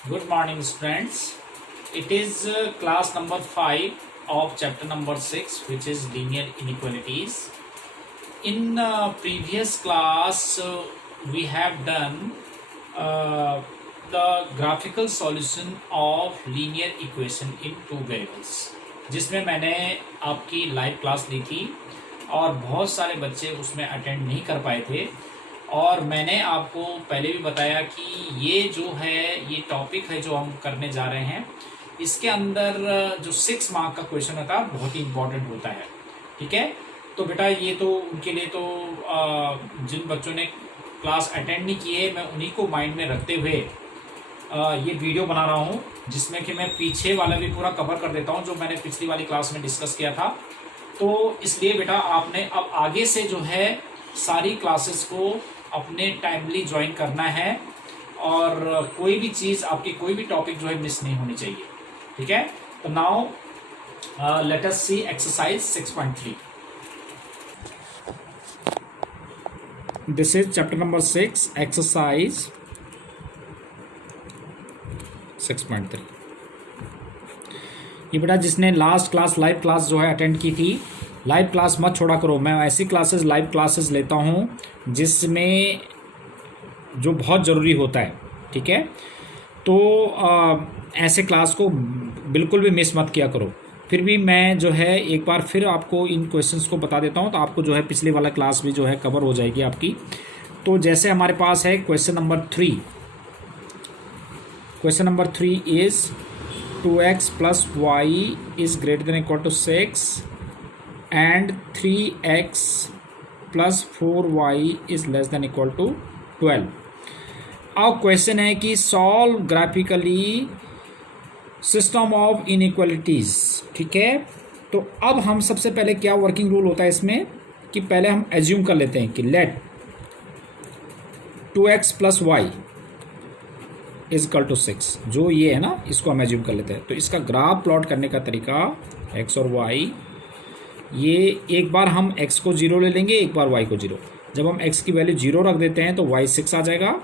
Good morning, friends. It is class number 5 of chapter number 6, which is linear inequalities. In previous class, we have done the graphical solution of linear equation in two variables, जिसमें मैंने आपकी live class ली थी और बहुत सारे बच्चे उसमें attend नहीं कर पाए थे। और मैंने आपको पहले भी बताया कि ये जो है ये टॉपिक है जो हम करने जा रहे हैं, इसके अंदर जो 6 मार्क का क्वेश्चन होता है बहुत ही इम्पोर्टेंट होता है। ठीक है, तो बेटा ये तो उनके लिए तो जिन बच्चों ने क्लास अटेंड नहीं की है, मैं उन्हीं को माइंड में रखते हुए ये वीडियो बना रहा हूँ, जिसमें कि मैं पीछे वाला भी पूरा कवर कर देता हूँ जो मैंने पिछली वाली क्लास में डिस्कस किया था। तो इसलिए बेटा आपने अब आगे से जो है सारी क्लासेस को अपने टाइमली ज्वाइन करना है और कोई भी चीज़ आपकी कोई भी टॉपिक जो है मिस नहीं होनी चाहिए। ठीक है, तो now let us see exercise 6.3। This is chapter number 6, exercise 6.3। ये बेटा जिसने लास्ट क्लास लाइव क्लास जो है अटेंड की थी, लाइव क्लास मत छोड़ा करो। मैं ऐसी क्लासेस लाइव क्लासेस लेता हूँ जिसमें जो बहुत ज़रूरी होता है। ठीक है, तो ऐसे क्लास को बिल्कुल भी मिस मत किया करो। फिर भी मैं जो है एक बार फिर आपको इन क्वेश्चंस को बता देता हूँ, तो आपको जो है पिछले वाला क्लास भी जो है कवर हो जाएगी आपकी। तो जैसे हमारे पास है question number 3। Question number 3 is 2x + y is greater than or equal to 6 and 3x + 4y is less than or equal to 12। अब क्वेश्चन है कि solve graphically system of inequalities. ठीक है, तो अब हम सबसे पहले क्या वर्किंग रूल होता है इसमें कि पहले हम एज्यूम कर लेते हैं कि let 2x + y is equal to 6। जो ये है ना, इसको हम एज्यूम कर लेते हैं। तो इसका ग्राफ प्लॉट करने का तरीका x और y, ये एक बार हम x को 0 ले लेंगे, एक बार y को 0। जब हम x की वैल्यू 0 रख देते हैं तो y 6 आ जाएगा,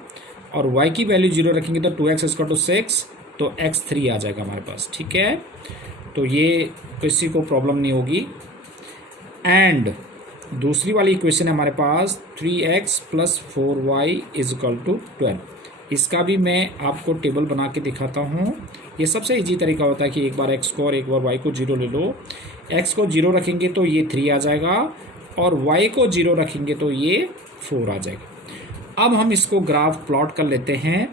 और y की वैल्यू 0 रखेंगे तो 2x = 6, तो x 3 आ जाएगा हमारे पास। ठीक है, तो ये किसी को प्रॉब्लम नहीं होगी। एंड दूसरी वाली इक्वेशन है हमारे पास 3x + 4y is equal to 12। इसका भी मैं आपको टेबल बना के दिखाता हूँ। ये सबसे इजी तरीका होता है कि एक बार x को और एक बार y को 0 ले लो। x को 0 रखेंगे तो ये 3 आ जाएगा, और y को 0 रखेंगे तो ये 4 आ जाएगा। अब हम इसको ग्राफ प्लॉट कर लेते हैं,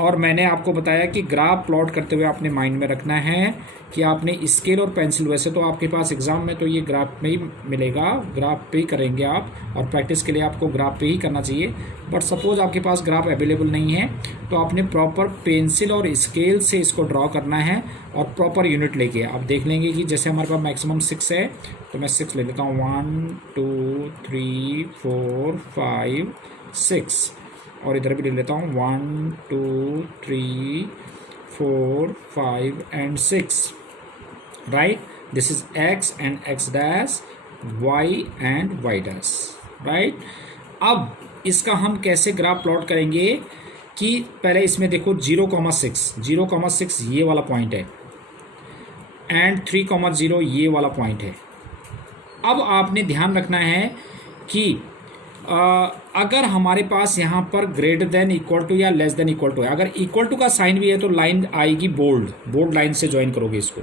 और मैंने आपको बताया कि ग्राफ प्लॉट करते हुए आपने माइंड में रखना है कि आपने स्केल और पेंसिल, वैसे तो आपके पास एग्जाम में तो ये ग्राफ में ही मिलेगा, ग्राफ पे ही करेंगे आप, और प्रैक्टिस के लिए आपको ग्राफ पे ही करना चाहिए। बट सपोज आपके पास ग्राफ अवेलेबल नहीं है तो आपने प्रॉपर पेंसिल और स्केल से इसको ड्रॉ करना है, और प्रॉपर यूनिट लेके आप देख लेंगे कि जैसे हमारे पास मैक्सिमम 6 है तो मैं 6 ले लेता हूँ। 1 2 3 4 5 6, और इधर भी ले लेता हूँ 1 2 3 4 5 and 6। Right, this is x and x dash, y and y dash। Right, अब इसका हम कैसे ग्राफ प्लॉट करेंगे कि पहले इसमें देखो 0,6 ये वाला पॉइंट है, एंड 3,0 ये वाला पॉइंट है। अब आपने ध्यान रखना है कि अगर हमारे पास यहाँ पर ग्रेटर देन इक्वल टू या लेस देन इक्वल टू है, अगर इक्वल टू का साइन भी है तो लाइन आएगी बोल्ड लाइन से ज्वाइन करोगे इसको।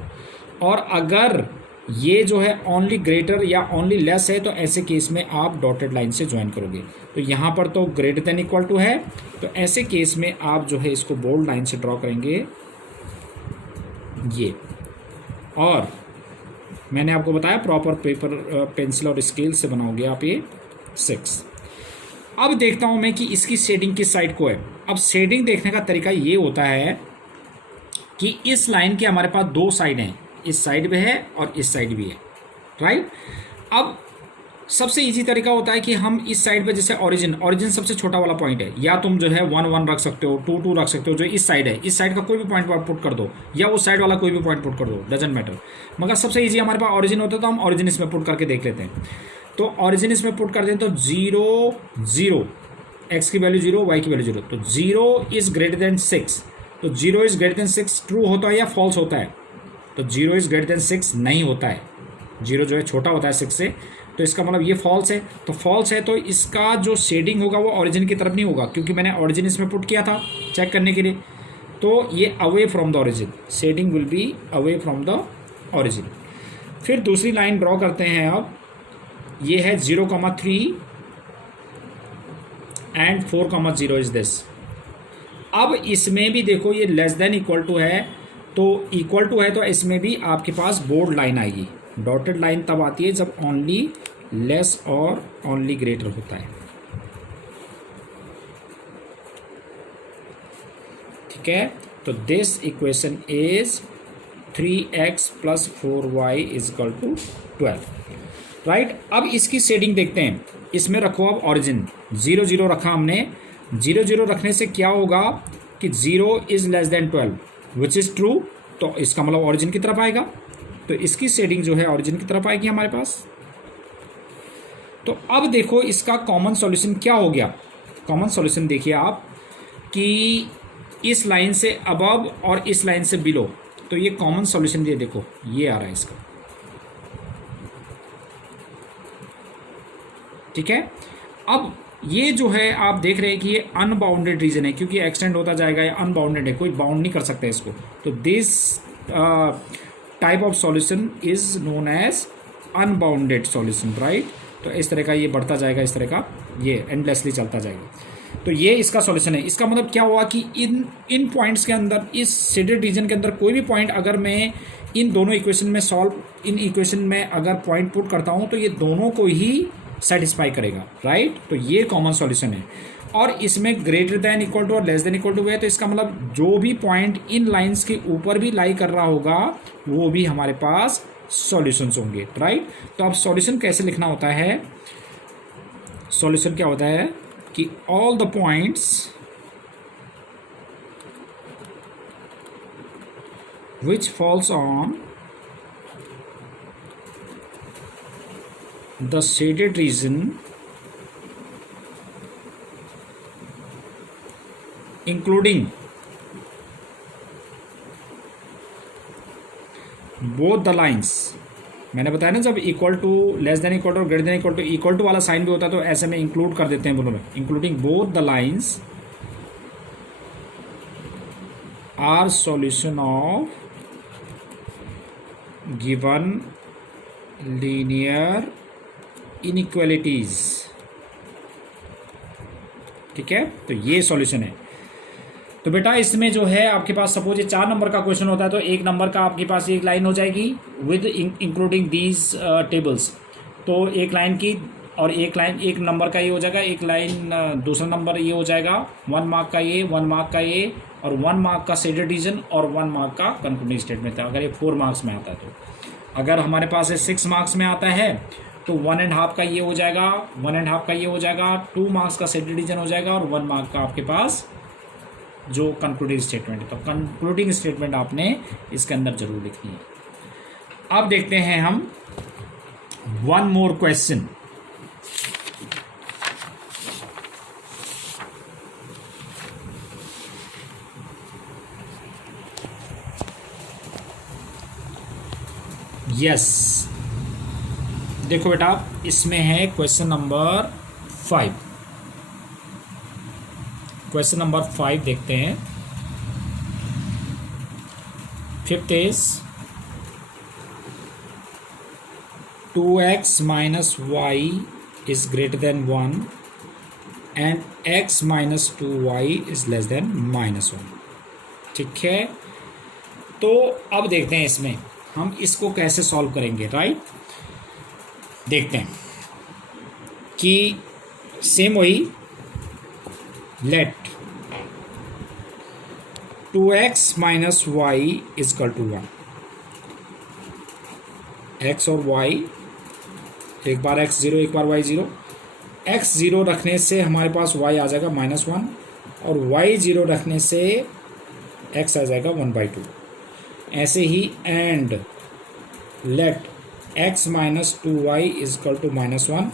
और अगर ये जो है ओनली ग्रेटर या ओनली लेस है तो ऐसे केस में आप डॉटेड लाइन से ज्वाइन करोगे। तो यहाँ पर तो ग्रेटर देन इक्वल टू है, तो ऐसे केस में आप जो है इसको बोल्ड लाइन से ड्रॉ करेंगे ये। और मैंने आपको बताया प्रॉपर पेपर पेंसिल और स्केल से बनाओगे आप ये 6। अब देखता हूं मैं कि इसकी शेडिंग किस साइड को है। अब शेडिंग देखने का तरीका ये होता है कि इस लाइन के हमारे पास 2 साइड हैं, इस साइड भी है और इस साइड भी है। राइट, अब सबसे इजी तरीका होता है कि हम इस साइड पे जैसे ओरिजिन सबसे छोटा वाला पॉइंट है, या तुम जो है 1 1 रख सकते हो, 2 2 रख सकते हो। जो इस साइड है, इस साइड का कोई भी पॉइंट पुट कर दो, या उस साइड वाला कोई भी पॉइंट पुट कर दो, डजेंट मैटर। मगर सबसे इजी हमारे पास ओरिजिन होता है, तो हम ओरिजिन इसमें पुट करके देख लेते हैं। तो ओरिजिन इसमें पुट कर दें तो 0 0, x की वैल्यू 0, y की वैल्यू 0, तो 0 इज ग्रेटर देन 6। तो 0 इज़ ग्रेटर देन 6 ट्रू होता है या फॉल्स होता है? तो 0 इज़ ग्रेटर देन 6 नहीं होता है, 0 जो है छोटा होता है 6 से, तो इसका मतलब ये फॉल्स है। तो फॉल्स है तो इसका जो शेडिंग होगा वो ऑरिजिन की तरफ नहीं होगा, क्योंकि मैंने ऑरिजिन इसमें पुट किया था चेक करने के लिए, तो ये away from the origin, shading will be away from the origin. फिर दूसरी लाइन ड्रॉ करते हैं। अब ये है 0,3 एंड 4,0 इज दिस। अब इसमें भी देखो ये लेस देन इक्वल टू है, तो इक्वल टू है तो इसमें भी आपके पास बोल्ड लाइन आएगी। डॉटेड लाइन तब आती है जब ओनली लेस और ओनली ग्रेटर होता है, ठीक है। तो this equation is 3x + 4y = 12, right. अब इसकी शेडिंग देखते हैं। इसमें रखो अब ऑरिजिन 0 0 रखा हमने। 0 0 रखने से क्या होगा कि 0 is less than 12 which is true, तो इसका मतलब ऑरिजिन की तरफ आएगा, तो इसकी शेडिंग जो है ऑरिजिन की तरफ आएगी हमारे पास। तो अब देखो इसका कॉमन सॉल्यूशन क्या हो गया। कॉमन सॉल्यूशन देखिए आप कि इस लाइन से अबव और इस लाइन से बिलो, तो ये कॉमन सॉल्यूशन दिए, देखो ये आ रहा है इसका, ठीक है। अब ये जो है आप देख रहे हैं कि ये अनबाउंडेड रीजन है, क्योंकि एक्सटेंड होता जाएगा, ये अनबाउंडेड है, कोई बाउंड नहीं कर सकता इसको। तो this type of solution is known as unbounded solution, right. तो इस तरह का ये बढ़ता जाएगा, इस तरह का ये एंडलेसली चलता जाएगा। तो ये इसका सॉल्यूशन है। इसका मतलब क्या हुआ कि इन पॉइंट्स के अंदर, इस शेडेड रीजन के अंदर कोई भी पॉइंट अगर मैं इन दोनों इक्वेशन में इन इक्वेशन में अगर पॉइंट पुट करता हूँ तो ये दोनों को ही सेटिस्फाई करेगा, राइट। तो ये कॉमन सॉल्यूशन है। और इसमें ग्रेटर देन इक्वल टू और लेस देन इक्वल टू है, तो इसका मतलब जो भी पॉइंट इन लाइंस के ऊपर भी लाई कर रहा होगा वो भी हमारे पास सॉल्यूशंस होंगे, राइट। तो अब सॉल्यूशन कैसे लिखना होता है? सॉल्यूशन क्या होता है कि all the points which falls on the shaded region including both the lines। मैंने बताया ना जब equal to, less than equal to और greater than equal to, equal to वाला साइन भी होता है तो ऐसे में इंक्लूड कर देते हैं दोनों में, including both the lines are solution of given linear inequalities, ठीक है। तो ये सॉल्यूशन है। तो बेटा इसमें जो है आपके पास सपोज ये 4 नंबर का क्वेश्चन होता है तो 1 नंबर का आपके पास एक लाइन हो जाएगी विद इंक्लूडिंग दीज टेबल्स। तो एक लाइन की और एक लाइन, 1 नंबर का ये हो जाएगा, एक लाइन दूसरा नंबर ये हो जाएगा, 1 मार्क का ये, 1 मार्क का ये, और 1 मार्क का शेडेड रीजन और 1 मार्क का कंक्लूडिंग स्टेटमेंट था। अगर ये 4 मार्क्स में आता है तो, अगर हमारे पास 6 मार्क्स में आता है तो 1.5 का ये हो जाएगा, 1.5 का ये हो जाएगा, 2 मार्क्स का शेडेड रीजन हो जाएगा और 1 मार्क का आपके पास जो कंक्लूडिंग स्टेटमेंट है। तो कंक्लूडिंग स्टेटमेंट आपने इसके अंदर जरूर लिखनी है। अब देखते हैं हम 1 मोर क्वेश्चन। यस, देखो बेटा इसमें है क्वेश्चन नंबर 5। क्वेश्चन नंबर 5 देखते हैं। 5th is 2x - y is greater than 1 and x - 2y is less than -1, ठीक है। तो अब देखते हैं इसमें हम इसको कैसे सॉल्व करेंगे, राइट। देखते हैं कि सेम वही, लेट 2x - y = 1। x और y, एक बार x 0 एक बार y 0। x 0 रखने से हमारे पास y आ जाएगा -1 और y 0 रखने से x आ जाएगा 1/2। ऐसे ही and let x - 2y = -1।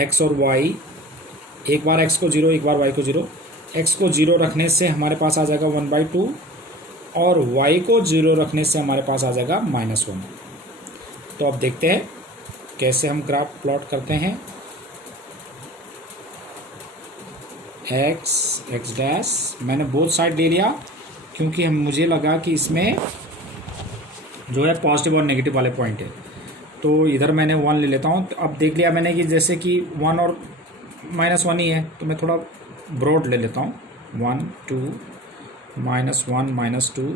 x और y, एक बार x को 0 एक बार y को 0, x को 0 रखने से हमारे पास आ जाएगा 1/2 और y को 0 रखने से हमारे पास आ जाएगा -1। तो अब देखते हैं कैसे हम ग्राफ प्लॉट करते हैं। x डैश मैंने बोथ साइड ले लिया क्योंकि मुझे लगा कि इसमें जो है पॉजिटिव और नेगेटिव वाले पॉइंट है, तो इधर मैंने 1 ले लेता हूँ। तो अब देख लिया मैंने कि जैसे कि 1 और -1 ही है, तो मैं थोड़ा ब्रॉड ले लेता हूँ। 1 2 -1 -2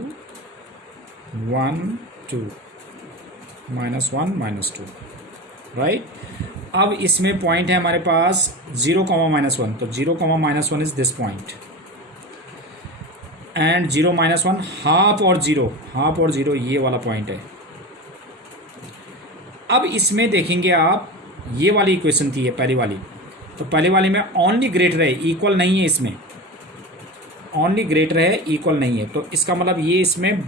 1 2 -1 -2 राइट। अब इसमें पॉइंट है हमारे पास 0, -1, तो 0, -1 is this point and 0 -1 half और जीरो ये वाला पॉइंट है। अब इसमें देखेंगे आप, ये वाली इक्वेशन थी ये पहली वाली, तो पहले वाली में ओनली ग्रेटर है, इक्वल नहीं है, इसमें ओनली ग्रेटर है, इक्वल नहीं है। तो इसका मतलब ये इसमें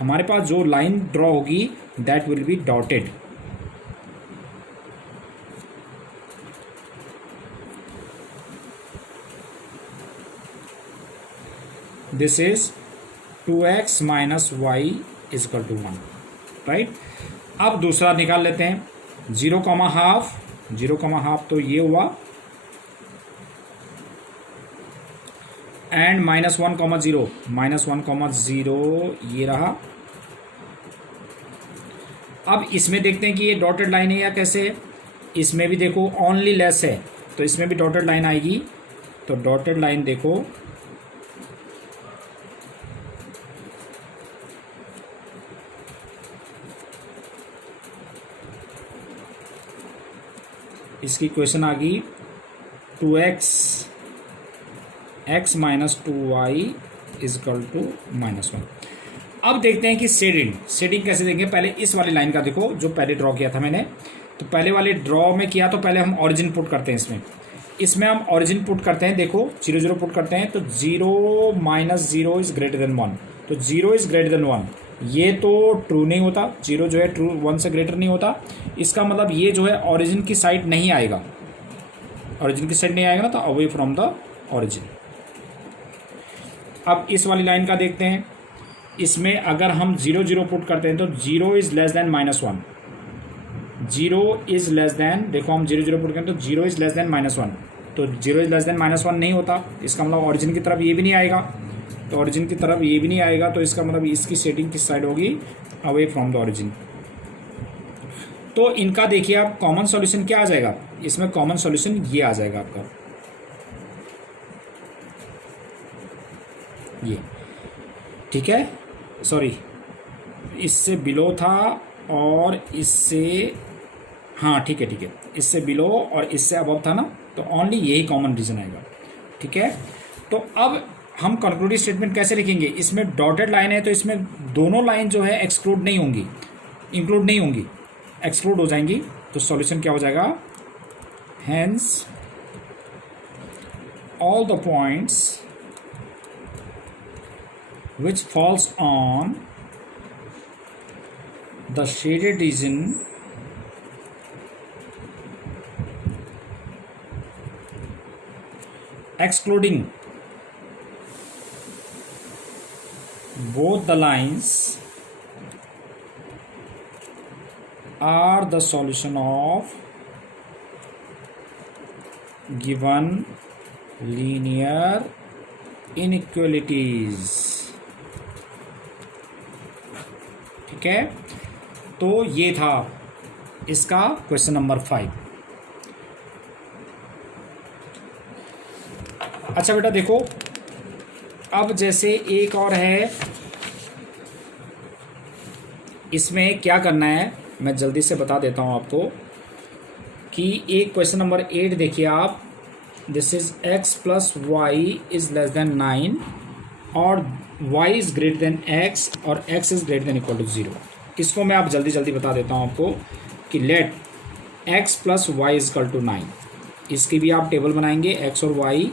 हमारे पास जो लाइन ड्रॉ होगी that will be dotted. This is 2x - y = 1 right. अब दूसरा निकाल लेते हैं, 0, हाफ तो ये हुआ एंड -1, 0 ये रहा। अब इसमें देखते हैं कि ये डॉटेड लाइन है या कैसे है। इसमें भी देखो ओनली लेस है, तो इसमें भी डॉटेड लाइन आएगी। तो डॉटेड लाइन देखो, इसकी क्वेश्चन आ गई 2x x - 2y = -1। अब देखते हैं कि शेडिंग कैसे देंगे। पहले इस वाली लाइन का देखो, जो पहले ड्रॉ किया था मैंने, तो पहले वाले ड्रॉ में किया तो पहले हम ओरिजिन पुट करते हैं। इसमें हम ओरिजिन पुट करते हैं, देखो 0 0 पुट करते हैं, तो 0 - 0 इज ग्रेटर देन 1, तो 0 इज ग्रेटर देन 1, ये तो ट्रू नहीं होता, 0 जो है ट्रू 1 से ग्रेटर नहीं होता। इसका मतलब ये जो है ओरिजिन की साइड नहीं आएगा, ना, तो अवे फ्रॉम द ओरिजिन। अब इस वाली लाइन का देखते हैं, इसमें अगर हम 0 0 पुट करते हैं तो 0 is less then -1, 0 is less then, देखो हम 0 0 पुट करें तो 0 इज लेस देन -1, तो 0 इज लेस देन -1 नहीं होता, इसका मतलब ओरिजिन की तरफ ये भी नहीं आएगा, तो ओरिजिन की तरफ ये भी नहीं आएगा, तो इसका मतलब इसकी शेडिंग किस साइड होगी, अवे फ्रॉम द ओरिजिन। तो इनका देखिए आप कॉमन सॉल्यूशन क्या आ जाएगा, इसमें कॉमन सॉल्यूशन ये आ जाएगा आपका, ये ठीक है, सॉरी इससे बिलो था और इससे, हाँ ठीक है, इससे बिलो और इससे अबव था ना, तो ओनली यही कॉमन रीजन आएगा, ठीक है। तो अब हम कंक्लूडिव स्टेटमेंट कैसे लिखेंगे, इसमें डॉटेड लाइन है तो इसमें दोनों लाइन जो है एक्सक्लूड नहीं होंगी, इंक्लूड नहीं होंगी, एक्सक्लूड हो जाएंगी। तो सॉल्यूशन क्या हो जाएगा, hence all the points which falls on the shaded region excluding both the lines are the solution of given linear inequalities, ठीक है। तो ये था इसका क्वेश्चन नंबर 5। अच्छा बेटा देखो, अब जैसे एक और है, इसमें क्या करना है मैं जल्दी से बता देता हूं आपको कि एक क्वेश्चन नंबर 8 देखिए आप, this is x + y is less than 9 और y is greater than x और x is greater than equal to 0। इसको मैं आप जल्दी बता देता हूँ आपको कि लेट x + y = 9, इसकी भी आप टेबल बनाएंगे, x और y,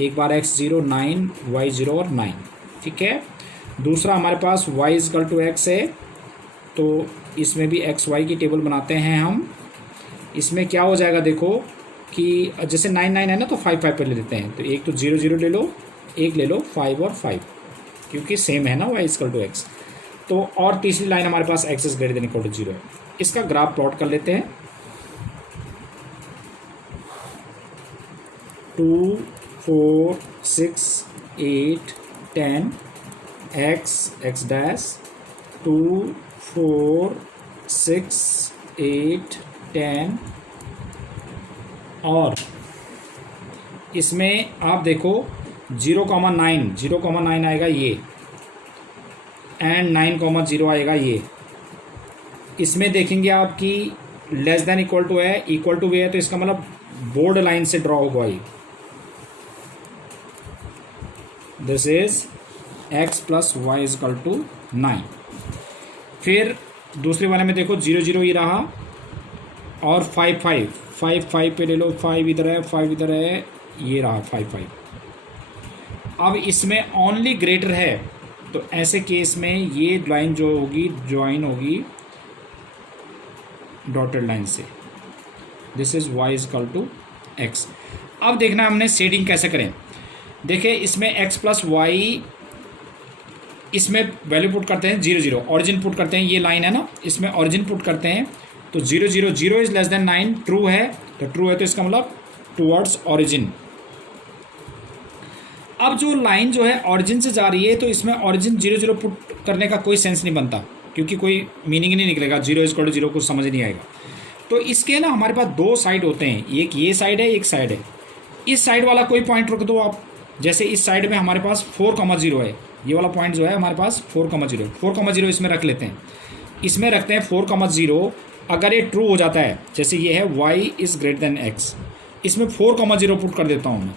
एक बार x 0 9 y 0 और 9, ठीक है। दूसरा हमारे पास y = x है, तो इसमें भी x y की टेबल बनाते हैं हम। इसमें क्या हो जाएगा देखो कि जैसे 9 9 है ना, तो 5 5 पे ले लेते हैं, तो एक तो 0 0 ले लो, एक ले लो 5 और 5, क्योंकि सेम है ना y इक्वल टू एक्स। तो और तीसरी लाइन हमारे पास x is greater than equal to 0 है। इसका ग्राफ प्लॉट कर लेते हैं। 2 4 6 8 10 x डैश 2 4 6 8 10, और इसमें आप देखो 0,9 आएगा ये, एंड 9,0 आएगा ये। इसमें देखेंगे आप कि लेस देन इक्वल टू है, इक्वल टू भी है, तो इसका मतलब बोर्ड लाइन से ड्रॉ होगा ये। This is x plus y is equal to 9। फिर दूसरे वाले में देखो 0 0 ही रहा, और 5 5 5 5 पे ले लो, 5 इधर है 5 इधर है, ये रहा 5 5। अब इसमें ओनली ग्रेटर है, तो ऐसे केस में ये लाइन जो होगी ज्वाइन होगी डॉटेड लाइन से। This is y is equal to x. अब देखना हमने शेडिंग कैसे करें। देखिए इसमें x प्लस वाई, इसमें वैल्यू पुट करते हैं 0 0, ऑरिजिन पुट करते हैं, ये लाइन है ना, इसमें ऑरिजिन पुट करते हैं, तो 0 0 0 इज लेस देन 9 ट्रू है, तो ट्रू है तो इसका मतलब टूवर्ड्स ऑरिजिन। अब जो लाइन जो है ऑरिजिन से जा रही है, तो इसमें ऑरिजिन 0 0 पुट करने का कोई सेंस नहीं बनता, क्योंकि कोई मीनिंग नहीं निकलेगा, 0 इज इक्वल टू 0 कुछ समझ नहीं आएगा। तो इसके ना हमारे पास दो साइड होते हैं, एक ये साइड है एक साइड है। इस साइड वाला कोई पॉइंट रख दो आप, जैसे इस साइड में हमारे पास 4,0 है, ये वाला पॉइंट जो है हमारे पास 4,0 इसमें रख लेते हैं, इसमें रखते हैं 4,0। अगर ये ट्रू हो जाता है, जैसे ये है y is greater than x, इसमें 4,0 पुट कर देता हूँ मैं,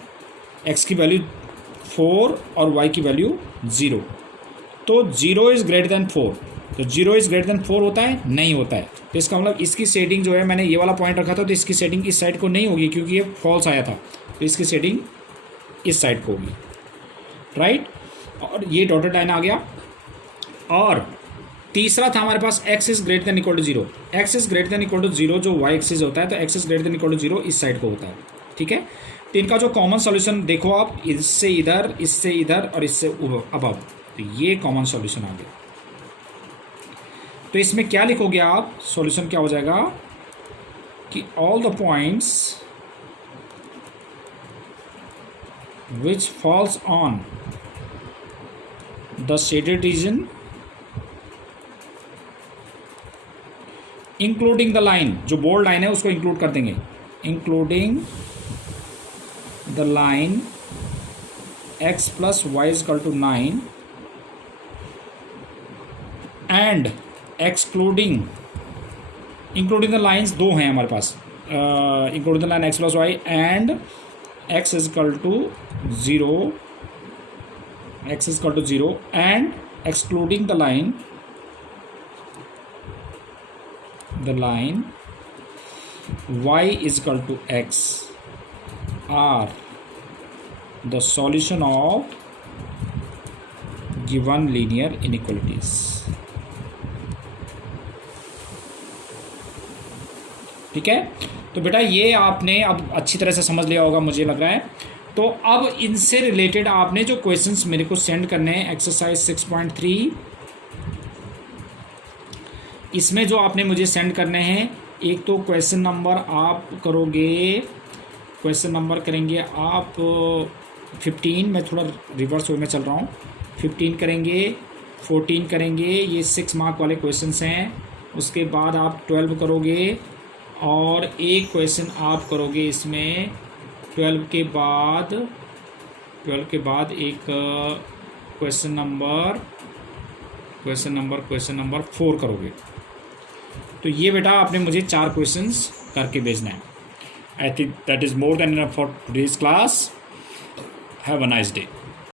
x की वैल्यू 4 और y की वैल्यू 0, तो 0 इज़ ग्रेटर देन 4, तो 0 इज़ ग्रेटर देन 4 होता है, नहीं होता है। तो इसका मतलब इसकी सेटिंग जो है, मैंने ये वाला पॉइंट रखा था, तो इसकी सेटिंग इस साइड को नहीं होगी, क्योंकि ये फॉल्स आया था, तो इसकी सेटिंग इस साइड को होगी, राइट। और ये डॉटेड लाइन आ गया। और तीसरा था हमारे पास x is greater than equal to 0, x is greater than equal to 0 जो y एक्सिस होता है, तो x is greater than equal to 0 इस साइड को होता है, ठीक है। तो इनका जो कॉमन सॉल्यूशन देखो आप, इससे इधर और इससे अबव, तो ये कॉमन सॉल्यूशन आ गया। तो इसमें क्या लिखोगे आप, सॉल्यूशन क्या हो जाएगा कि all the points which falls on the shaded region including the line, जो बोल्ड लाइन है उसको इंक्लूड कर देंगे, including the line x plus y is equal to 9 and excluding, including the lines दो हैं हमारे पास, including the line x plus y and x is equal to 0, x is equal to 0 and excluding the line y is equal to x are the solution of given linear inequalities। ठीक है, तो बेटा ये आपने अब अच्छी तरह से समझ लिया होगा मुझे लग रहा है। तो अब इनसे रिलेटेड आपने जो क्वेश्चंस मेरे को सेंड करने हैं, एक्सरसाइज 6.3, इसमें जो आपने मुझे सेंड करने हैं, एक तो क्वेश्चन नंबर आप करोगे, क्वेश्चन नंबर करेंगे आप 15, मैं थोड़ा रिवर्स वे में चल रहा हूँ, 15 करेंगे, 14 करेंगे, ये 6 मार्क वाले क्वेश्चंस हैं। उसके बाद आप 12 करोगे, और एक क्वेश्चन आप करोगे इसमें 12 के बाद एक क्वेश्चन नंबर 4 करोगे। तो ये बेटा आपने मुझे 4 क्वेश्चंस करके भेजना है। I think that is more than enough for today's class. Have a nice day.